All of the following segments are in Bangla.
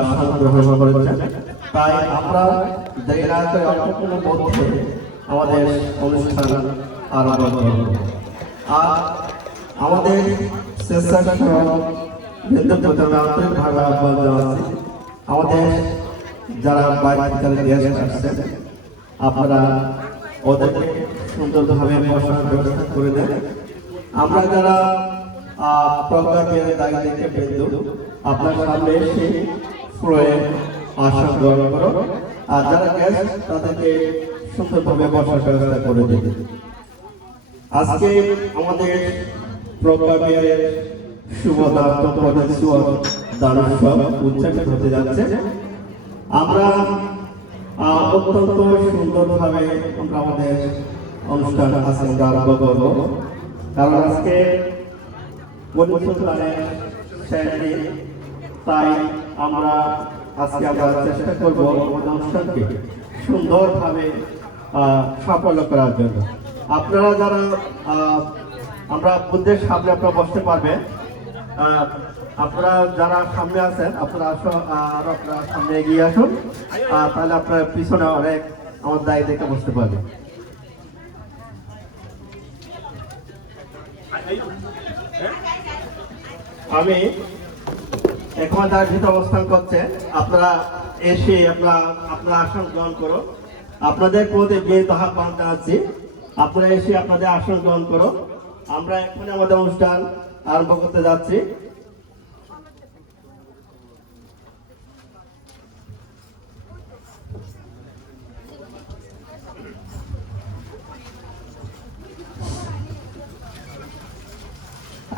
আসন গ্রহণ করেছেন। তাই আমরা দেরি না করে অল্পক্ষণের মধ্যে আমাদের অনুষ্ঠান আরম্ভ করব। আর আমাদের স্বেচ্ছাসেবক বৃন্দ প্রথমে আন্তরিকভাবে আহ্বান জানাচ্ছি। আমাদের যারা বাইরে থেকে গেস্ট আসছেন, আপনারা ওদেরকে সুন্দরভাবে বসার ব্যবস্থা করে দেন। আমরা যারা প্রোগ্রামের দায়িত্বে বৃন্দ, আপনার সামনে এসে ফ্লোরে আসন গ্রহণ করো। আর যারা গেস্ট তাদেরকে সুন্দরভাবে বসার ব্যবস্থা করে দেবে। আজকে আমাদের প্রোগ্রামের শুভ দানোৎসব উদযাপিত হতে যাচ্ছে। আমরা অত্যন্ত সুন্দরভাবে আমরা আমাদের অনুষ্ঠান আজকে আরম্ভ করব। কারণ আজকে শেষ দিন, তাই আমরা চেষ্টা করব আমাদের অনুষ্ঠানকে সুন্দরভাবে সাফল্য করার জন্য। আপনারা যারা আমরা বুদ্ধের সামনে আপনারা বসতে পারবেন, আপনারা যারা সামনে আছেন আপনারা আর আপনারা সামনে এগিয়ে আসুন, তাহলে আপনার পিছনে অনেক আমার দায়ী দেখে বসতে পারবেন। আমি এখন তার ভিতরে অবস্থান করছে, আপনারা এসে আপনারা আসন গ্রহণ করো। আপনাদের প্রতি বিনীত আহ্বান জানাচ্ছি, আপনারা এসে আপনাদের আসন গ্রহণ করো। আমরা এখন আমাদের অনুষ্ঠান আরম্ভ করতে যাচ্ছি।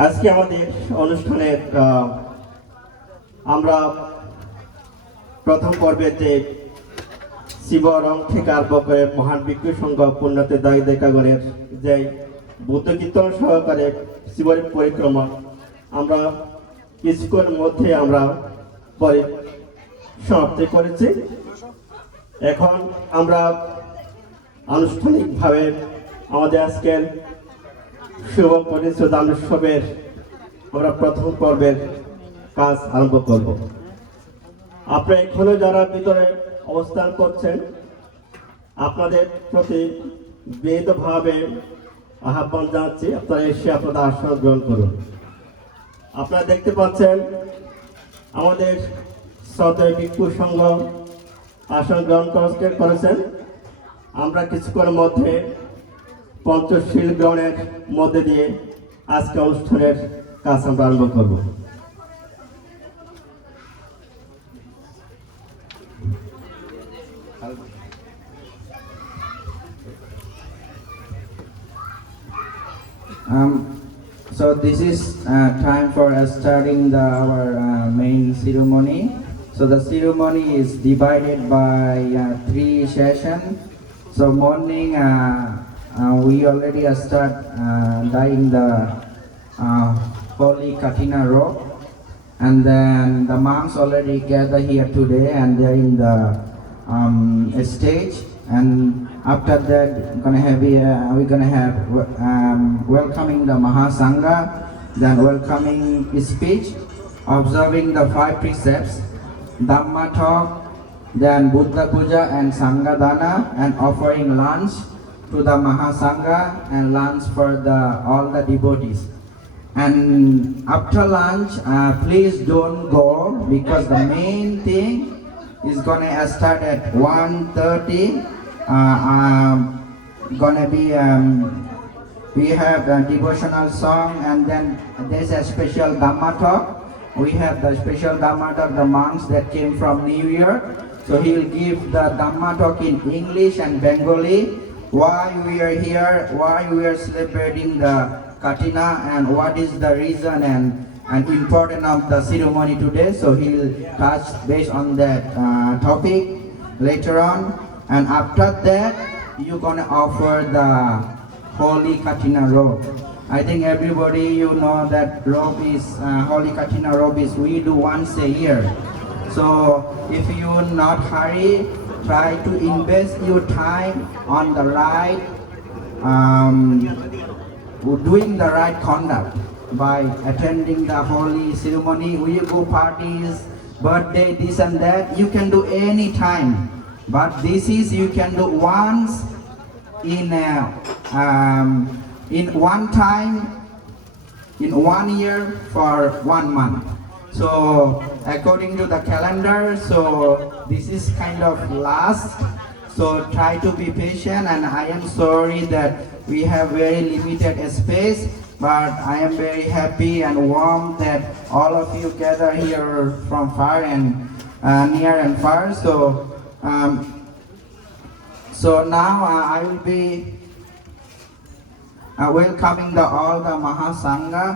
আজকে আমাদের অনুষ্ঠানের আমরা প্রথম পর্বে যে শিবরং থেকে আরম্ভ করে মহান ভিক্ষু সংঘ পুণ্যতে দায়ী দেখাগণের যে বুদ্ধ কীর্তন সহকারে শিবরের পরিক্রমা আমরা কিছুক্ষণের মধ্যে আমরা সমাপ্তি করেছি। এখন আমরা আনুষ্ঠানিকভাবে আমাদের আজকের শুভ পরিচয় দানোৎসবের আমরা প্রথম পর্বের কাজ আরম্ভ করব। আপনারা এখনো যারা ভিতরে অবস্থান করছেন, আপনাদের প্রতি বিনীতভাবে আহ্বান জানাচ্ছি, আপনারা এসে আপনাদের আসন গ্রহণ করুন। আপনারা দেখতে পাচ্ছেন আমাদের শ্রদ্ধেয় ভিক্ষু সংঘ আসন গ্রহণ করেছেন। আমরা কিছুক্ষণের মধ্যে পঞ্চশীল গ্রহণের মধ্যে দিয়ে আজকে অনুষ্ঠানের কাজ আমরা আরম্ভ করব। So this is time for starting our main ceremony. So the ceremony is divided by 3 sessions. So morning we already start dyeing the holy Katina robe, and then the monks already gather here today and they're in the stage. And after that, we're gonna have welcoming the Mahasangha, then welcoming speech, observing the 5 precepts, Dhamma talk, then Buddha puja and Sangha dana, and offering lunch to the Mahasangha and lunch for all the devotees. And after lunch, please don't go, because the main thing is gonna start at 1:30. Gonna be we have the devotional song, and then there's a special Dhamma talk. We have the special Dhamma talk, the monks that came from New York. So he'll give the Dhamma talk in English and Bengali, why we are here, why we are celebrating the Katina, and what is the reason and importance of the ceremony today. So he'll touch based on that topic later on. And after that, you're gonna offer the holy Katina robe. I think everybody know that robe is holy Katina robe is we do once a year. So if you not hurry, try to invest your time on the right doing the right conduct by attending the holy ceremony. We go parties, birthday, this and that, you can do any time. But this is you can do once in one time in 1 year for 1 month. So according to the calendar, so this is kind of last. So try to be patient, and I am sorry that we have very limited space, but I am very happy and warm that all of you gather here from far and near and far. So now I will be welcoming all the Mahasangha.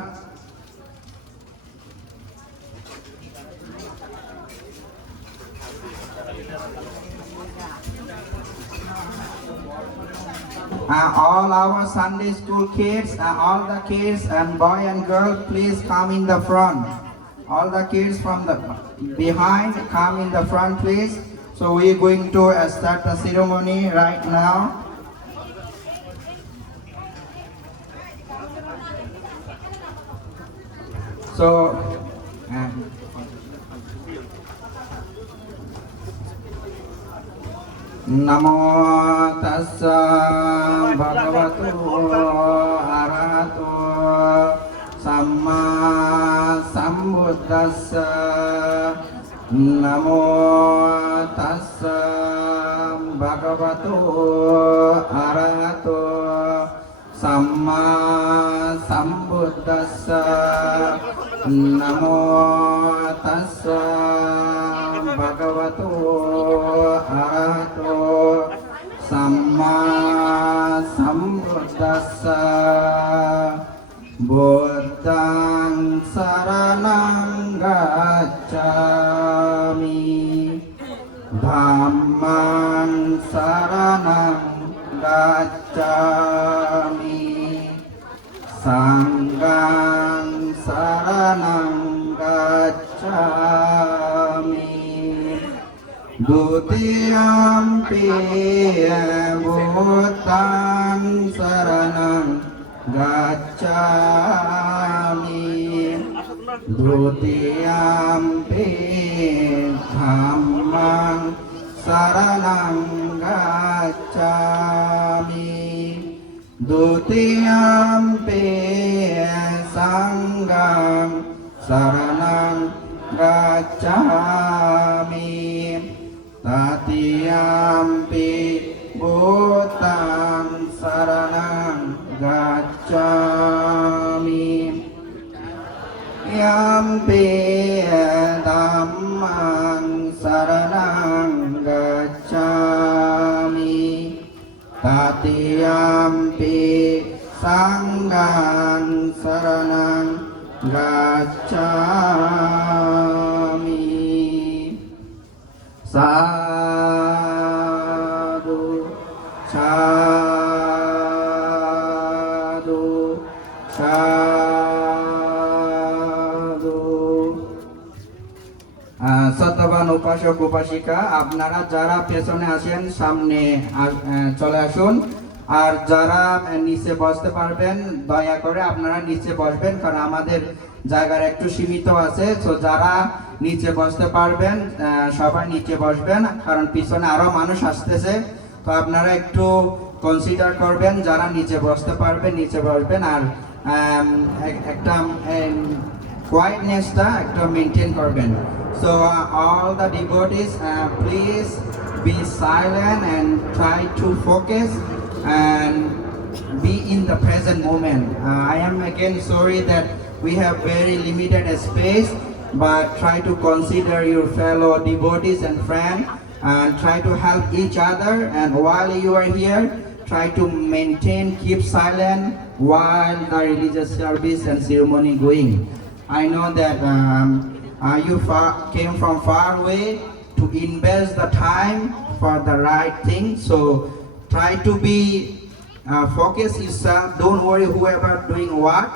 All our Sunday school kids, all the kids and boy and girl, please come in the front. All the kids from the behind, come in the front, please. So we're going to start the ceremony right now. So, Namo tassa bhagavato arahato samma sambuddhassa. Namo tassa bhagavato arahato samma sambuddhassa. Namo tassa bhagavato arahato samma sambuddhassa. Buddhaṃ saraṇaṃ gacchāmi, Dhammaṃ saraṇaṃ gacchāmi, Sanghaṃ saraṇaṃ gacchāmi, Dutiyampi Buddhaṃ saraṇaṃ gacchāmi, Dutiyampi Dhammaṃ saraṇaṃ gacchāmi, Dutiyampi Sanghaṃ saraṇaṃ gacchāmi, Tatiyampi Buddhaṃ saraṇaṃ gacchāmi, Yampi Dhammaṃ saraṇaṃ gacchāmi, Tatiyampi Sanghaṃ saraṇaṃ gacchāmi. Sadhu, sadhu, sadhu. শ্রদ্ধাবান উপাসক উপাসিকা, আপনারা যারা পেছনে আসেন সামনে চলে আসুন, আর যারা নিচে বসতে পারবেন দয়া করে আপনারা নিচে বসবেন, কারণ আমাদের জায়গার একটু সীমিত আছে। তো যারা নিচে বসতে পারবেন সবাই নিচে বসবেন, কারণ পিছনে আরো মানুষ আসতেছে। তো আপনারা একটু কনসিডার করবেন, যারা নিচে বসতে পারবেন নিচে বসবেন, আর একটা কোয়াইটনেসটা একটা মেনটেন করবেন। So all the devotees, please be silent and try to focus and be in the present moment. I am again sorry that we have very limited space, but try to consider your fellow devotees and friends and try to help each other. And while you are here, try to keep silent while the religious service and ceremony going. I know that you came from far away to invest the time for the right thing. So try to be focus yourself. Don't worry whoever doing what,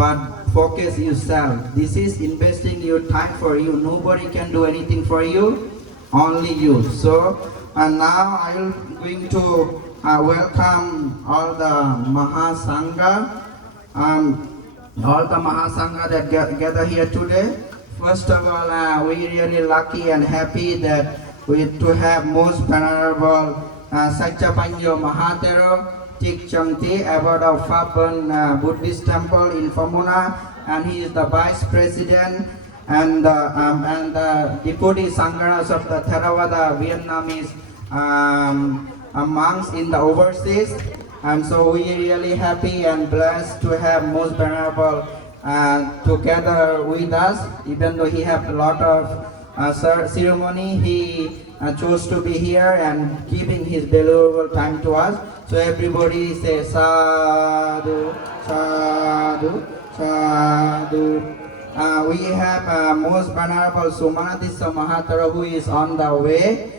but focus yourself. This is investing your time for you. Nobody can do anything for you, only you. So now I am going to welcome all the Mahasangha, all the Mahasangha that gather here today First of all, we really lucky and happy that we to have most venerable Satyapanyo Mahatero Tikchangti, abbot of Phaban Buddhist Temple in Phomona, and he is the vice president and the deputy Sangharas of the Theravada Vietnamese monks in the overseas. And so we are really happy and blessed to have most venerable together with us. Even though he have a lot of ceremony, he chose to be here and giving his valuable time to us. So everybody say sadhu, sadhu, sadhu. We have most venerable Sumanatissa Mahatera, who is on the way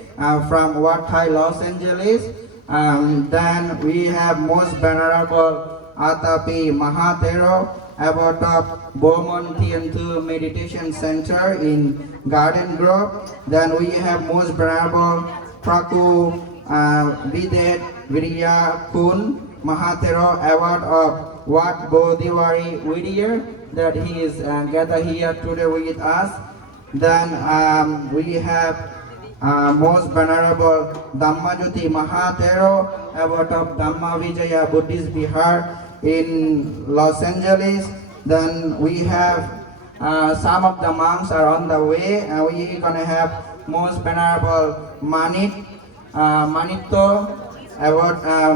from Wat Thai, Los Angeles. Then we have most venerable Atapi Mahatero, abbot of Beaumont Tiantu Meditation Center in Garden Grove. Then we have most venerable Praku Videt Virya Kun Mahatero, abbot of Wat Bodhiwari Whittier, that he is gathered here today with us. Then we have most venerable Dhammajyoti Mahatero, abbot of Dhamma Vijaya Buddhist Vihar in Los Angeles. Then we have some of the monks are on the way, and we're gonna have most venerable Manito,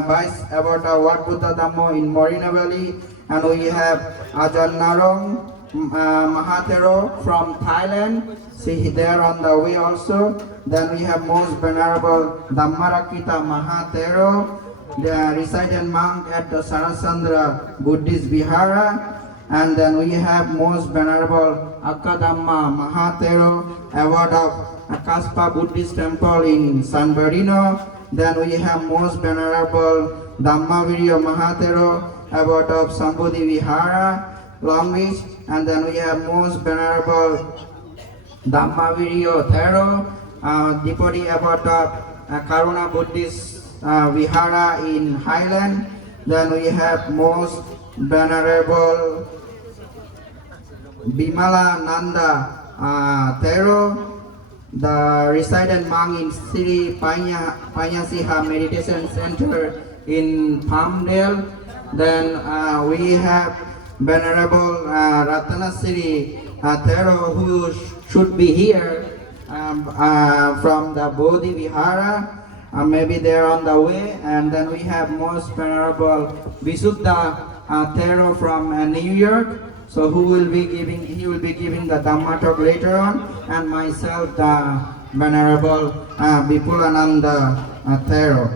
vice abbot of Wat Buddha Dhammo in Moreno Valley, and we have Ajahn Narong Mahatero from Thailand. See, they're on the way also. Then we have most venerable Dhammarakita Mahatero, the resident monk at the Sarasandra Buddhist Vihara. And then we have most venerable Akadhamma Mahatero, abbot of Kaspa Buddhist Temple in San Bernardino. Then we have most venerable Dhammavirya Mahatero, abbot of Sambodhi Vihara, Long Beach. And then we have most venerable Dhammavirya Thero, deputy abbot of Karuna Buddhist Vihara in Highland. Then we have most venerable Bimala Nanda Thero, the resident monk in Sri Panyasiha Meditation Center in Palmdale. Then we have Venerable Ratanasiri Thero, who should be here from the Bodhi Vihara. Maybe they're on the way. And then we have most venerable Visuddha Thero from New York. So he will be giving the Dhamma talk later on, and myself the venerable Vipulananda Thero.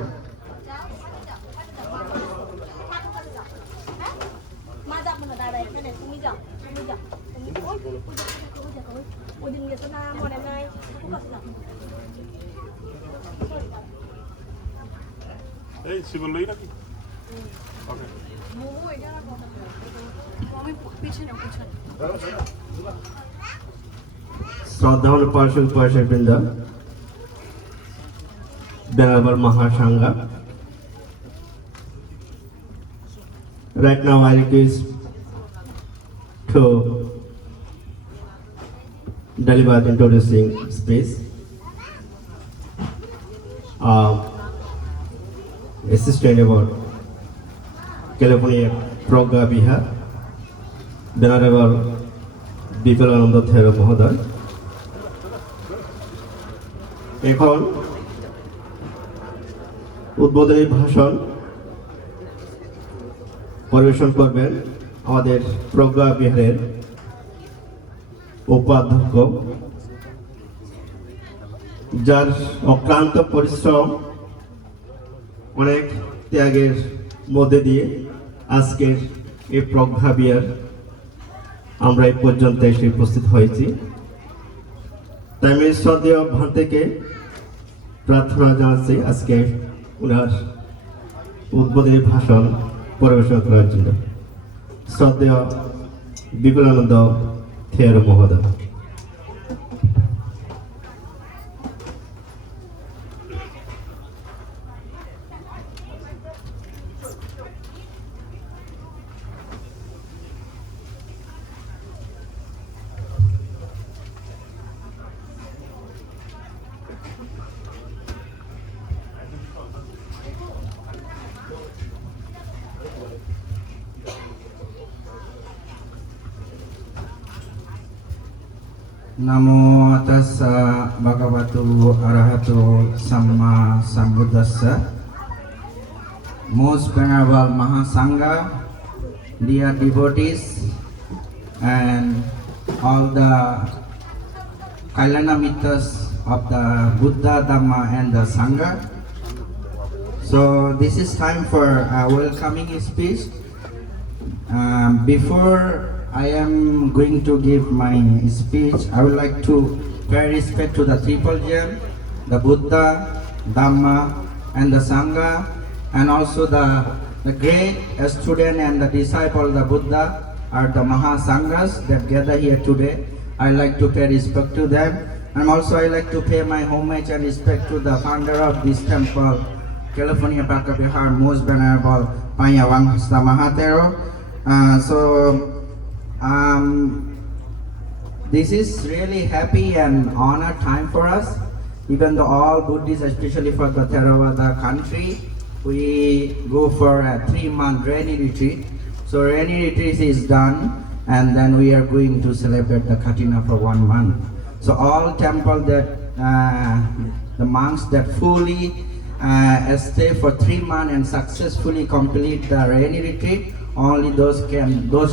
Hey, she will lead us? Okay. Shraddhavan Parshad Parshad Brinda, Venerable Mahasangha. Right now I request to deliver introducing speech. Assistant about California Pragya Vihar, Venerable Vipulananda Thero Mohoday. এখন উদ্বোধনী ভাষণ পরিবেশন করবেন আমাদের প্রজ্ঞা বিহারের উপাধ্যক্ষ, যার অক্লান্ত পরিশ্রম অনেক ত্যাগের মধ্যে দিয়ে আজকের এই প্রজ্ঞা বিহার আমরা এই পর্যন্ত এসে উপস্থিত হয়েছি। তাই আমি শ্রদ্ধেয় ভান্তেকে প্রার্থনা জানাচ্ছি আজকে ওনার উদ্বোধনী ভাষণ পরিবেশন করার জন্য। শ্রদ্ধেয় বিপুলানন্দ থেরো মহোদয়। Namo tassa bhagavato arahato samma sambuddhassa. Most venerable Mahasangha, dear devotees, and all the Kalyana Mittas of the Buddha, Dhamma, and the Sangha. So this is time for a welcoming speech. Before I am going to give my speech, I would like to pay respect to the Triple Gem, the Buddha, Dhamma, and the Sangha, and also the great student and the disciple of the Buddha are the Mahasanghas that gather here today. I like to pay respect to them, and also I like to pay my homage and respect to the founder of this temple, California Park Vihar, Most Venerable Panyawang Hasta Mahatero. This is really happy and honor time for us. Even though all Buddhists, especially for the Theravada country, we go for a 3-month rainy retreat. So rainy retreat is done, and then we are going to celebrate the Katina for 1 month. So all temple that the monks that fully stay for 3 months and successfully complete the rainy retreat, only those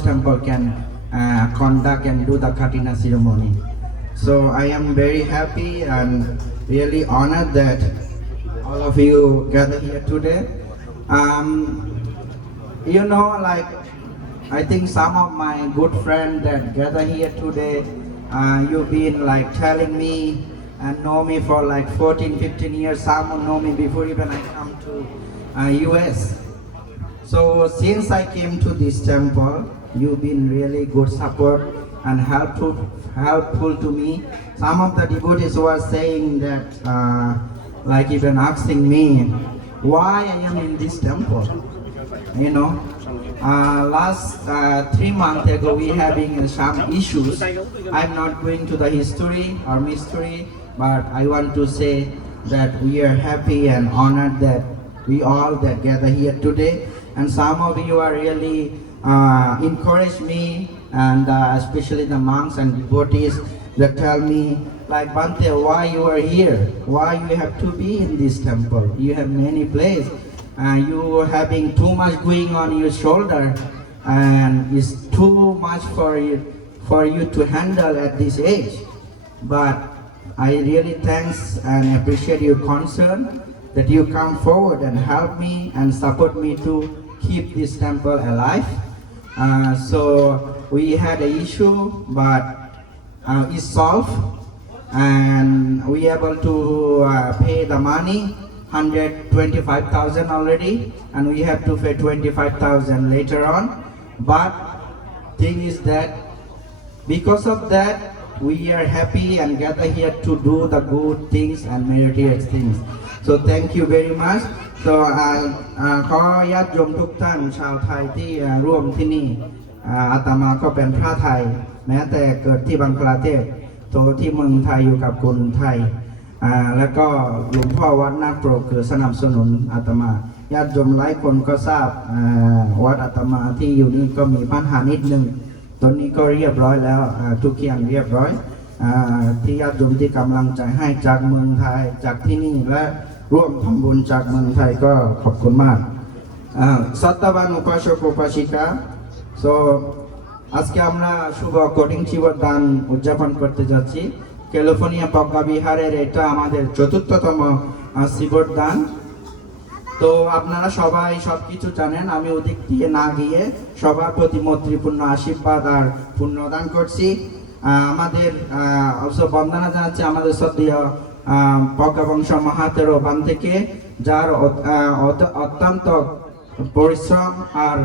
temple can conduct and do the Katina ceremony. So I am very happy and really honored that all of you gather here today. I think some of my good friends that gather here today, you've been telling me and know me for 14-15 years. Some know me before even I come to US. So since I came to this temple, you've been really good support and helpful to me. Some of the devotees were saying that, even asking me why I am in this temple. Last 3 months ago we having some issues. I'm not going to the history or mystery, but I want to say that we are happy and honored that we all that gather here today. And some of you are really encourage me, and especially the monks and devotees that tell me, Bante, why you are here? Why you have to be in this temple? You have many places. You having too much going on your shoulder, and it's too much for you to handle at this age. But I really thanks and appreciate your concern that you come forward and help me and support me to keep this temple alive. So we had an issue, but it's solved, and we able to pay the money, 125,000 already, and we have to pay 25,000 later on. But thing is that because of that, we are happy and gather here to do the good things and meritorious things. So thank you very much. So ขอญาติโยมทุกท่านชาวไทยที่ร่วมที่นี่อาตมาก็เป็นพระไทยแม้แต่เกิดที่บังกลาเทศโตที่เมืองไทยอยู่กับคนไทยแล้วก็หลวงพ่อวัดนาคปรกคือสนับสนุนอาตมาญาติโยมหลายคนก็ทราบวัดอาตมาที่อยู่นี่ก็มีปัญหานิดนึงตอนนี้ก็เรียบร้อยแล้วทุกอย่างเรียบร้อยที่ญาติโยมที่กำลังใจให้จากเมืองไทยจากที่นี่และร่วมทำบุญจากเมืองไทยก็ขอบคุณมากসত্যবান উপাসক উপাসিকা সো আজকে আমরা শুভ কোটিং শিবদান উদযাপন করতে যাচ্ছি ক্যালিফোর্নিয়া প্রজ্ঞা বিহারের এটা আমাদের ৪র্থতম শিবদান তো আপনারা সবাই সবকিছু জানেন আমি ওদিক দিয়ে না গিয়ে সবার প্রতি মৈত্রীপূর্ণ আশীর্বাদ আর পুণ্যদান করছি আমাদের অলসো বন্দনা জানাচ্ছি আমাদের শ্রদ্ধেয় প্রজ্ঞাবংশ মহাতেরো বান থেকে যার অত্যন্ত পরিশ্রম আর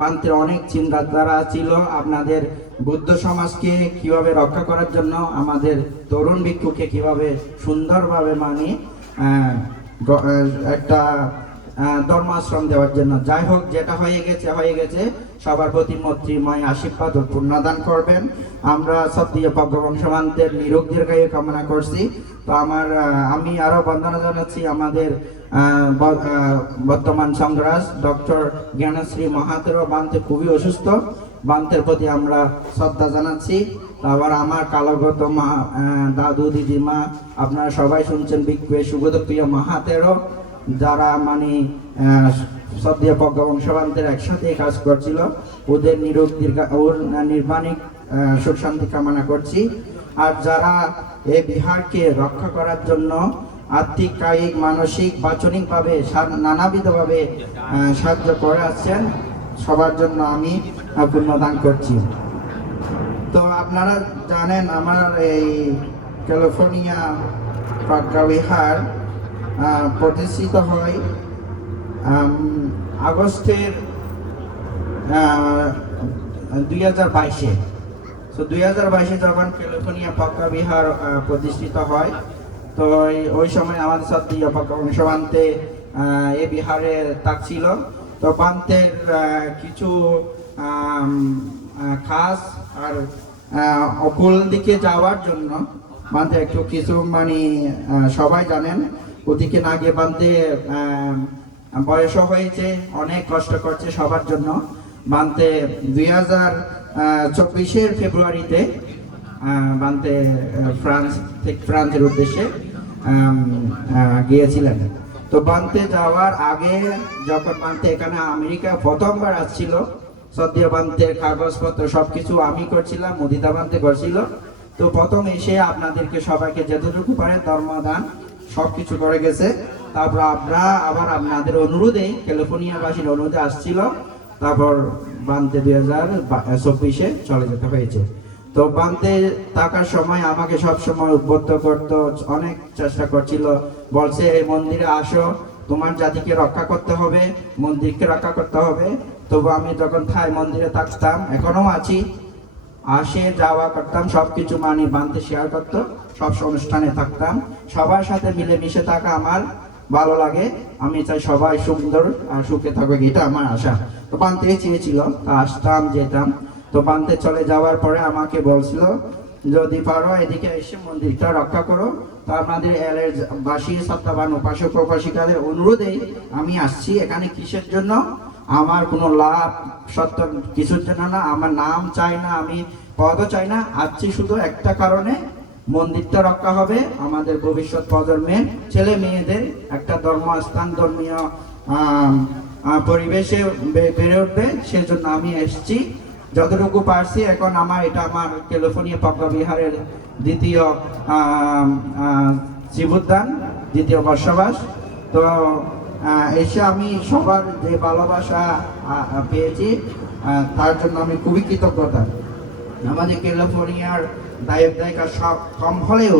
বান্তের অনেক চিন্তাধারা ছিল আপনাদের বুদ্ধ সমাজকে কিভাবে রক্ষা করার জন্য আমাদের তরুণ ভিক্ষুকে কিভাবে সুন্দরভাবে একটা ধর্মাশ্রম দেওয়ার জন্য যাই হোক যেটা হয়ে গেছে সবার প্রতি মৈত্রীময় আশীর্বাদ ও পুণ্যদান করবেন আমরা শ্রদ্ধেয় প্রজ্ঞাবংশমানদের নিরোগ দীর্ঘায়ু কামনা করছি তো আমি আরো বন্দনা জানাচ্ছি আমাদের বর্তমান সংগ্রাস ডক্টর জ্ঞানশ্রী মহাতেরো বান্তে খুবই অসুস্থ বান্তের প্রতি আমরা শ্রদ্ধা জানাচ্ছি আবার আমার কালগত মা, দাদু, দিদিমা, আপনারা সবাই শুনছেন সুগত প্রিয় মাহাতেরও, যারা মানে শ্রদ্ধেয় প্রজ্ঞা বংশবানদের একসাথে কাজ করছিল, ওদের নির্বাণিক সুখ শান্তি কামনা করছি। আর যারা এই বিহারকে রক্ষা করার জন্য আর্থিক, কায়িক, মানসিক, বাচনিকভাবে নানাবিধভাবে সাহায্য করে আসছেন, সবার জন্য আমি পুণ্যদান করছি। তো আপনারা জানেন আমার এই ক্যালিফোর্নিয়া প্রজ্ঞা বিহার প্রতিষ্ঠিত হয় আগস্টের 2022-এ। তো 2022-এ যখন ক্যালিফোর্নিয়া প্রজ্ঞা বিহার প্রতিষ্ঠিত হয়, তো ওই সময় আমাদের সাথে প্রজ্ঞা বংশবান্তে এ বিহারে থাকছিল। তো বান্তের কিছু খাস আর অকুল দিকে যাওয়ার জন্য বান্তে একটু কিছু মানে সবাই জানেন, ওদিকে না গিয়ে বান্তে বয়সও হয়েছে, অনেক কষ্ট করছে সবার জন্য। বান্তে 2024-এর ফেব্রুয়ারিতে বান্তে ফ্রান্সের উদ্দেশ্যে গিয়েছিলেন। তো বান্তে যাওয়ার আগে যখন বান্তে এখানে আমেরিকা প্রথমবার আসছিল, সদ্য বান্তের কাগজপত্র সবকিছু আমি করছিলাম, মুদিতা বান্তে করছিল। তো প্রথম এসে আপনাদেরকে সবাইকে যতটুকু পারে ধর্মদান সবকিছু করে গেছে। তারপর আমরা আবার আপনাদের অনুরোধে, ক্যালিফোর্নিয়াবাসীর অনুরোধে আসছিল। তারপর বান্তে 2024-এ চলে যেতে হয়েছে। তো বান্তে থাকার সময় আমাকে সব সময় উদ্বুদ্ধ করতো, অনেক চেষ্টা করছিল, বলছে এই মন্দিরে আসো, তোমার জাতিকে রক্ষা করতে হবে, মন্দিরকে রক্ষা করতে হবে। তবু আমি যখন থাই মন্দিরে থাকতাম, এখনো আছি, আসে যাওয়া করতাম, সবকিছু মানি বান্তে শেয়ার করতো, সব অনুষ্ঠানে থাকতাম, সবার সাথে মিলেমিশে থাকা আমার ভালো লাগে। আমি চাই সবাই সুন্দর আর সুখে থাকুক, এটা আমার আশা। তো বান্তে চেয়েছিল, আসতাম, যেতাম। তো বান্তে চলে যাওয়ার পরে আমাকে বলছিল, যদি পারো এদিকে এসে মন্দিরটা রক্ষা করো। তো আপনাদের এলের বাসী সত্তাবান উপাসক উপাসিকাদের অনুরোধে আমি আসছি। এখানে কিসের জন্য? আমার কোনো লাভ সত্য কিছুর জন্য না, আমার নাম চাই না, আমি পদও চাই না। আসছি শুধু একটা কারণে, মন্দিরটা রক্ষা হবে, আমাদের ভবিষ্যৎ প্রজন্মের ছেলে মেয়েদের একটা ধর্মস্থান, ধর্মীয় পরিবেশে বেড়ে উঠবে, সেজন্য আমি এসেছি যতটুকু পারছি। এখন এটা আমার ক্যালিফোর্নিয়া প্রজ্ঞা বিহারের দ্বিতীয় জীবোদ্যান, দ্বিতীয় বসবাস। তো এসে আমি সবার যে ভালোবাসা পেয়েছি, তার জন্য আমি খুবই কৃতজ্ঞতা। আমাদের ক্যালিফোর্নিয়ার দায়ক দায়িকা সব কম হলেও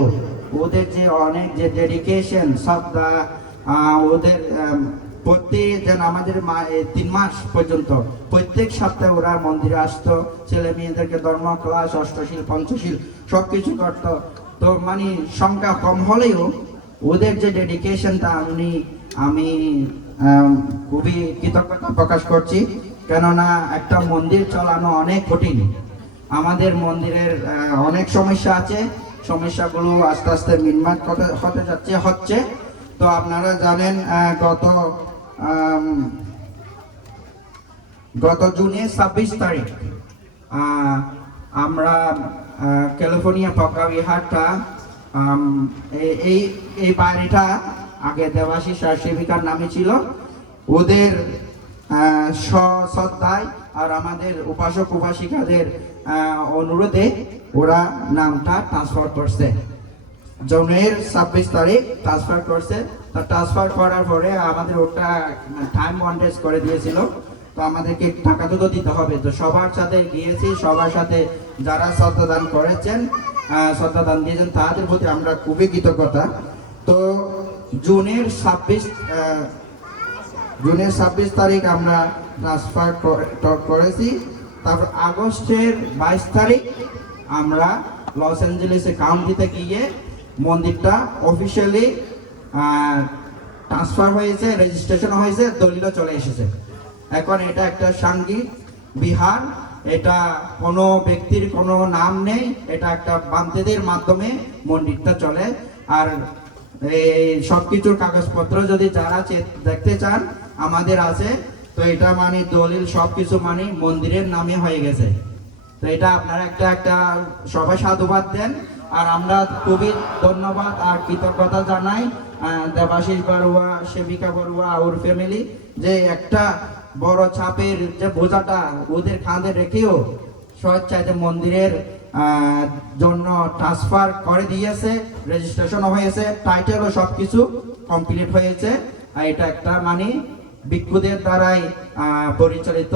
ওদের যে অনেক যে ডেডিকেশন, শ্রদ্ধা, ওদের যেন আমাদের 3 মাস পর্যন্ত প্রত্যেক সপ্তাহে ওরা মন্দিরে আসতো, ছেলে মেয়েদেরকে ধর্ম ক্লাস, অষ্টশীল, পঞ্চশীল সবকিছু করতো। তো মানে সংখ্যা কম হলেও ওদের যে ডেডিকেশনটা আমি খুবই কৃতজ্ঞতা প্রকাশ করছি। কেননা একটা মন্দির চালানো অনেক কঠিন। আমাদের মন্দিরের অনেক সমস্যা আছে, সমস্যাগুলো আস্তে আস্তে মিটমাট হচ্ছে। তো আপনারা জানেন গত জুনে 26 তারিখ আমরা ক্যালিফোর্নিয়া প্রজ্ঞা বিহারটা, এই বাড়িটা আগে দেবাশিস আর সেবিকার নামে ছিল। ওদের শ্রদ্ধায় আর আমাদের উপাসক উপাসিকাদের অনুরোধে ওরা নামটা ট্রান্সফার করছে। জুনের 26 তারিখ ট্রান্সফার করছে। তা ট্রান্সফার করার পরে আমাদের ওটা টাইম বন্ডেজ করে দিয়েছিল। তো আমাদেরকে টাকা তো দিতে হবে। তো সবার সাথে গিয়েছি, সবার সাথে যারা শ্রদ্ধাদান করেছেন, শ্রদ্ধাদান দিয়েছেন, তাদের প্রতি আমরা খুবই কৃতজ্ঞতা। তো জুনের 26 তারিখ আমরা ট্রান্সফার করেছি। তারপর আগস্টের 22 তারিখ আমরা লস অ্যাঞ্জেলেসে কাউন্টিতে গিয়ে মন্দিরটা অফিসিয়ালি ট্রান্সফার হয়েছে, রেজিস্ট্রেশন হয়েছে, দলিলও চলে এসেছে। এখন এটা একটা সাংঘিক বিহার, এটা কোনো ব্যক্তির কোনো নাম নেই, এটা একটা বান্তেদের মাধ্যমে মন্দিরটা চলে। আর এই সবকিছুর কাগজপত্র যদি যারা দেখতে চান আমাদের আছে। তো এটা মানে দলিল সবকিছু মানে মন্দিরের নামে হয়ে গেছে। তো এটা আপনারা একটা সবাই সাধুবাদ দেন। আর আমরা খুবই ধন্যবাদ আর কৃতজ্ঞতা জানাই দেবাশিস বড়ুয়া, সেবিকা বড়ুয়া, ওর ফ্যামিলি, যে একটা বড় চাপের যে বোঝাটা ওদের কাঁধে রেখেও স্বেচ্ছায় মন্দিরের জন্য ট্রান্সফার করে দিয়েছে, রেজিস্ট্রেশন হয়েছে, টাইটেলও সবকিছু কমপ্লিট হয়েছে। আর এটা একটা মানে ভিক্ষুদের দ্বারাই পরিচালিত,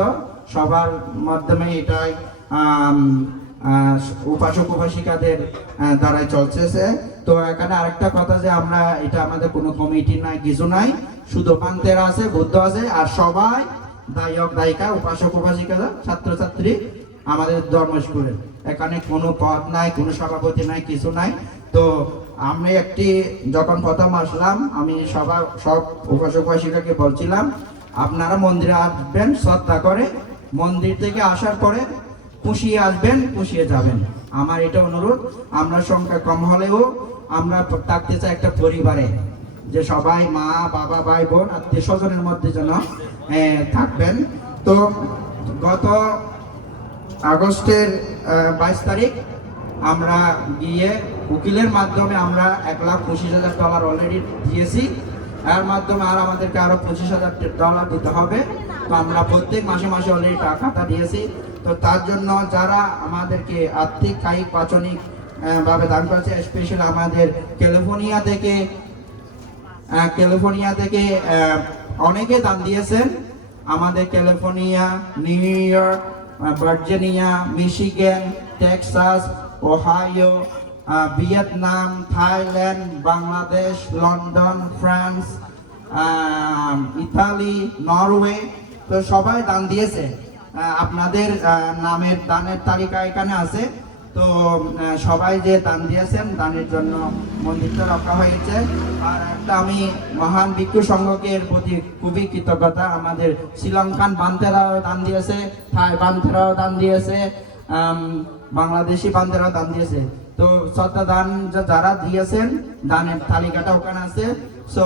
সবার মাধ্যমে এটাই উপাসক উপাসিকাদের দ্বারাই চলতেছে। তো এখানে আরেকটা কথা যে আমরা এটা আমাদের কোনো কমিটি নাই, কিছু নাই, শুধু পান্তেরা আছে, বুদ্ধ আছে, আর সবাই দায়ক দায়িকা, উপাসক উপাসিকা, ছাত্রছাত্রী আমাদের ধর্ম স্কুলের। এখানে কোনো পদ নাই, কোনো সভাপতি নাই, কিছু নাই। তো আমি যখন প্রথম আসলাম আমি সব উপাসক উপাসিকাকে বলছিলাম আপনারা মন্দিরে আসবেন শ্রদ্ধা করে, মন্দির থেকে আসার পরে খুশিয়ে আসবেন, খুশিয়ে যাবেন। আমার এটা অনুরোধ। আমরা সংখ্যা কম হলেও আমরা থাকতে চাই একটা পরিবারে, যে সবাই মা বাবা ভাই বোন আত্মীয় স্বজনের মধ্যে যেন থাকবেন। তো গত আগস্টের 22 তারিখ আমরা গিয়ে উকিলের মাধ্যমে আমরা $1,25,000 অলরেডি দিয়েছি। এর মাধ্যমে আর আমাদেরকে আরো $25,000 দিতে হবে। তো আমরা প্রত্যেক মাসে মাসে অলরেডি টাকাটা দিয়েছি। তো তার জন্য যারা আমাদেরকে আর্থিক, কায়িক, পাচনিক ভাবে দান করেছে, স্পেশালি আমাদের ক্যালিফোর্নিয়া থেকে অনেকে দান দিয়েছেন। আমাদের California, new York, Virginia, Michigan, Texas, Ohio, Vietnam, Thailand, Bangladesh, London, France, Italy, Norway, তো সবাই দান দিয়েছে। আপনাদের নামের দানের তালিকা এখানে আছে। তো সবাই যে দান দিয়েছেন, দানের জন্য মন্দিরটা রক্ষা হয়েছে। আর একটা আমি মহান ভিক্ষু সংঘকের প্রতি খুবই কৃতজ্ঞতা। আমাদের শ্রীলঙ্কান বান্তেরাও দান দিয়েছে, থাই বান্তেরাও দান দিয়েছে, বাংলাদেশি বান্তেরাও দান দিয়েছে। তো শ্রদ্ধা দান যারা দিয়েছেন, দানের তালিকাটা ওখানে আছে। So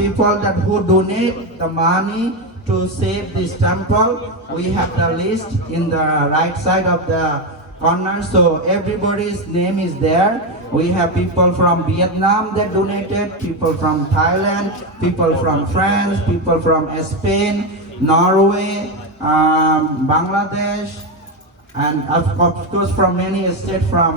people that who donate the money to save this temple, we have the list in the right side of the corner. So everybody's name is there. We have people from Vietnam that donated, people from Thailand, people from France, people from Spain, Norway, Bangladesh, and of course from many states from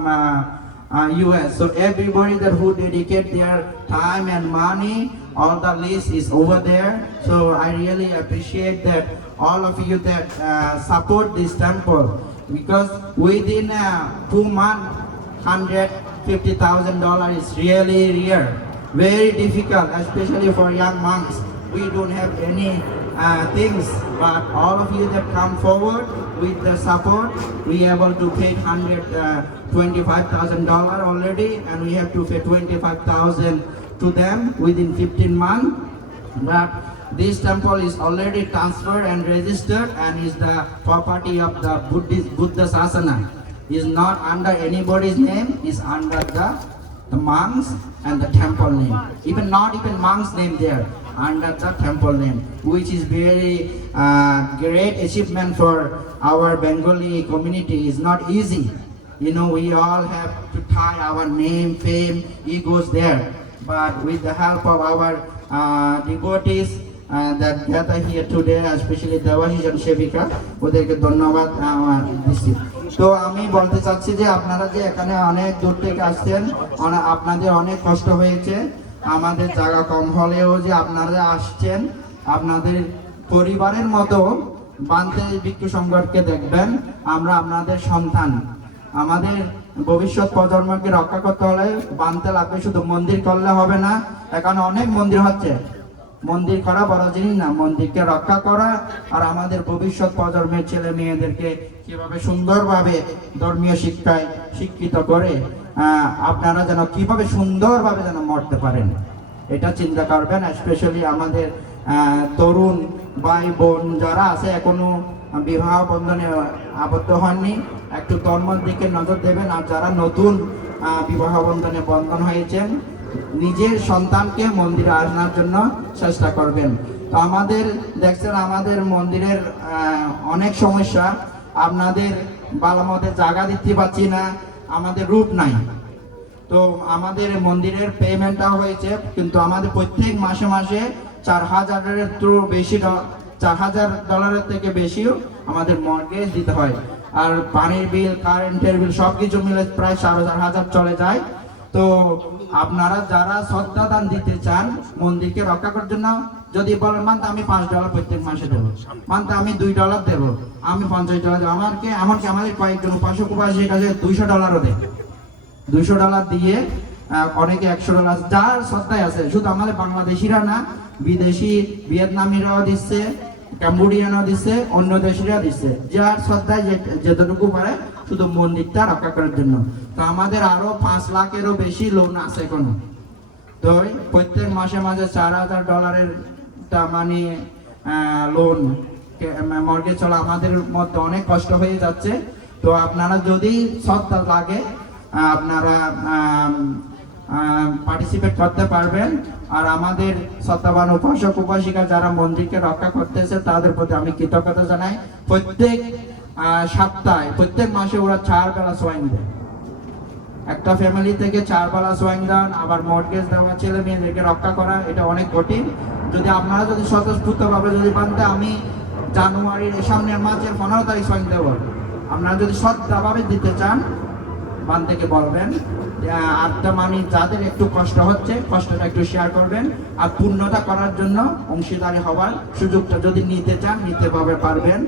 US. So everybody that who dedicate their time and money, all the list is over there. So I really appreciate that all of you that support this temple, because within 2 months $150,000 is really rare, very difficult, especially for young monks. We don't have any things, but all of you that come forward with the support, we able to pay $125,000 already, and we have to pay $25,000 to them within 15 months. But this temple is already transferred and registered and is the property of the Buddha Sasana. Is not under anybody's name, is under the monks and the temple name. Not even monks name there, under the temple name, which is very great achievement for our Bengali community. Is not easy. You know, we all have to tie our name, fame, egos there. But with the help of our devotees that gather here today, especially Devashish and Shevika, ওদেরকে ধন্যবাদ দিচ্ছি। তো আমি বলতে চাচ্ছি যে আপনারা যে এখানে অনেক দূর থেকে আসছেন, আপনাদের অনেক কষ্ট হয়েছে। আমাদের জায়গা কম হলেও যে আপনারা আসছেন, আপনাদের পরিবারের মতো বান্তে ভিক্ষু সংঘকে দেখবেন। আমরা আপনাদের সন্তান, আমাদের ভবিষ্যৎ প্রজন্মকে রক্ষা করতে হলে বান্তে লাগবে। শুধু মন্দির করলে হবে না, এখানে অনেক মন্দির হচ্ছে, মন্দির করা বড় জিনিস না, মন্দিরকে রক্ষা করা আর আমাদের ভবিষ্যৎ প্রজন্মের ছেলে মেয়েদেরকে কিভাবে সুন্দরভাবে ধর্মীয় শিক্ষায় শিক্ষিত করে আপনারা যেন কিভাবে সুন্দরভাবে যেন মরতে পারেন, এটা চিন্তা করবেন। স্পেশালি আমাদের তরুণ ভাই বোন যারা আছে এখনো বিবাহ বন্ধনে আবদ্ধ হননি, একটু ধর্মের দিকে নজর দেবেন। আর যারা নতুন বিবাহ বন্ধনে বন্ধন হয়েছেন, নিজের সন্তানকে মন্দিরে আনার জন্য চেষ্টা করবেন। তো আমাদের দেখছেন আমাদের মন্দিরের অনেক সমস্যা, আপনাদের ভালো মতো জায়গা দিতে পারছি না, আমাদের রূপ নাই। তো আমাদের মন্দিরের পেমেন্টটা হয়েছে, কিন্তু আমাদের প্রত্যেক মাসে মাসে 4,000-এর তো বেশি, $4,000 থেকে বেশিও আমাদের মর্গেজ দিতে হয়। আর পানির বিল, কারেন্টের বিল সব কিছু মিলে প্রায় 4,500 চলে যায়। তো আপনারা যারা শ্রদ্ধা দান দিতে চান মন্দিরকে রক্ষা করার জন্য, যদি বলেন মানতে আমি $5 প্রত্যেক মাসে দেবো, মানতে আমি $2 দেবো, আমি $50 দেবো, এমনকি আমাদের কয়েকজন উপাসক উপাসীর কাছে $200 দেয়। $200 দিয়ে অনেকে $100, যার শ্রদ্ধায় আছে। শুধু আমাদের বাংলাদেশিরা না, বিদেশি ভিয়েতনামিরাও দিচ্ছে, ক্যাম্বোডিয়ানও দিচ্ছে, অন্য দেশিরা দিচ্ছে, যার শ্রদ্ধায় যেতটুকু পারে শুধু মন্দিরটা রক্ষা করার জন্য। তো আমাদের আরো 5 লাখেরও বেশি লোন আছে এখনো। তো প্রত্যেক মাসে মাসে $4,000 মানে লোন মর্গেজ চলা আমাদের মধ্যে অনেক কষ্ট হয়ে যাচ্ছে। তো আপনারা যদি শ্রদ্ধা লাগে আপনারা পার্টিসিপেট করতে পারবেন। আর আমাদের শ্রদ্ধাবান উপাসক উপাসিকা যারা মন্দিরকে রক্ষা করতেছে তাদের প্রতি আমি কৃতজ্ঞতা জানাই। প্রত্যেক সপ্তাহে, প্রত্যেক মাসে ওরা 4 বেলা সোয়াইন দেয়। একটা ফ্যামিলি থেকে 4 বেলা সোয়াইন দান, আবার মর্গেজ দেওয়া, ছেলে মেয়েদেরকে রক্ষা করা, এটা অনেক কঠিন। যদি আপনারা যদি স্বতঃস্ফূর্তভাবে যদি বানতে, আমি জানুয়ারির সামনের মাসের 15 তারিখ সোয়াইন দেবো। আপনারা যদি শ্রদ্ধাভাবে দিতে চান বান থেকে বলবেন। আটটা মানে যাদের একটু কষ্ট হচ্ছে কষ্টটা একটু শেয়ার করবেন। আর পূর্ণতা করার জন্য অংশীদারি হওয়ার সুযোগটা যদি নিতে চান নিতে পারবেন।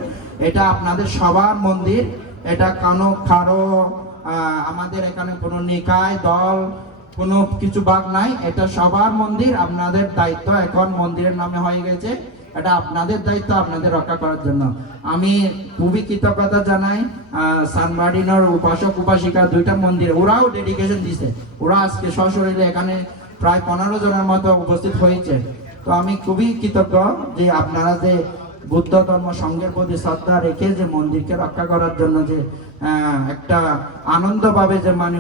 এটা আপনাদের সবার মন্দির, এটা কারো আমাদের এখানে কোনো নিকায় দল কোনো কিছু ভাগ নাই, এটা সবার মন্দির। আপনাদের দায়িত্ব এখন মন্দিরের নামে হয়ে গেছে, এটা আপনাদের দায়িত্ব আপনাদের রক্ষা করার জন্য। আমি খুবই কৃতজ্ঞতা জানাই সান বার্নার্ডিনোর উপাসক উপাসিকা, 2টা মন্দিরে ওরাও ডেডিকেশন দিছে। ওরা আজকে সশরীরে এখানে প্রায় 15 জনের মতো উপস্থিত হয়েছে। তো আমি খুবই কৃতজ্ঞ যে আপনারা যে বুদ্ধ ধর্ম সংঘের প্রতি শ্রদ্ধা রেখে যে মন্দিরকে রক্ষা করার জন্য যে একটা আনন্দভাবে যে মানে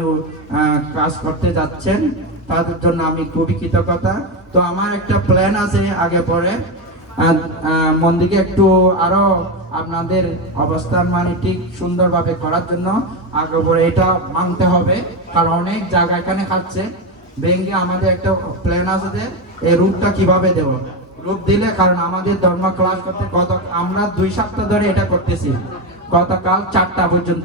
কাজ করতে যাচ্ছেন, তাদের জন্য আমি খুবই কৃতজ্ঞতা। তো আমার একটা প্ল্যান আছে আগে পরে মন্দিরকে একটু আরো আপনাদের অবস্থান মানে ঠিক সুন্দরভাবে করার জন্য আগে পরে এটা মানতে হবে, কারণ অনেক জায়গা এখানে খাচ্ছে ভেঙে। আমাদের একটা প্ল্যান আছে যে এই রূপটা কিভাবে দেব, রূপ দিলে, কারণ আমাদের ধর্ম ক্লাস করতে আমরা 2 সপ্তাহ ধরে এটা করতেছি, গতকাল 4টা পর্যন্ত।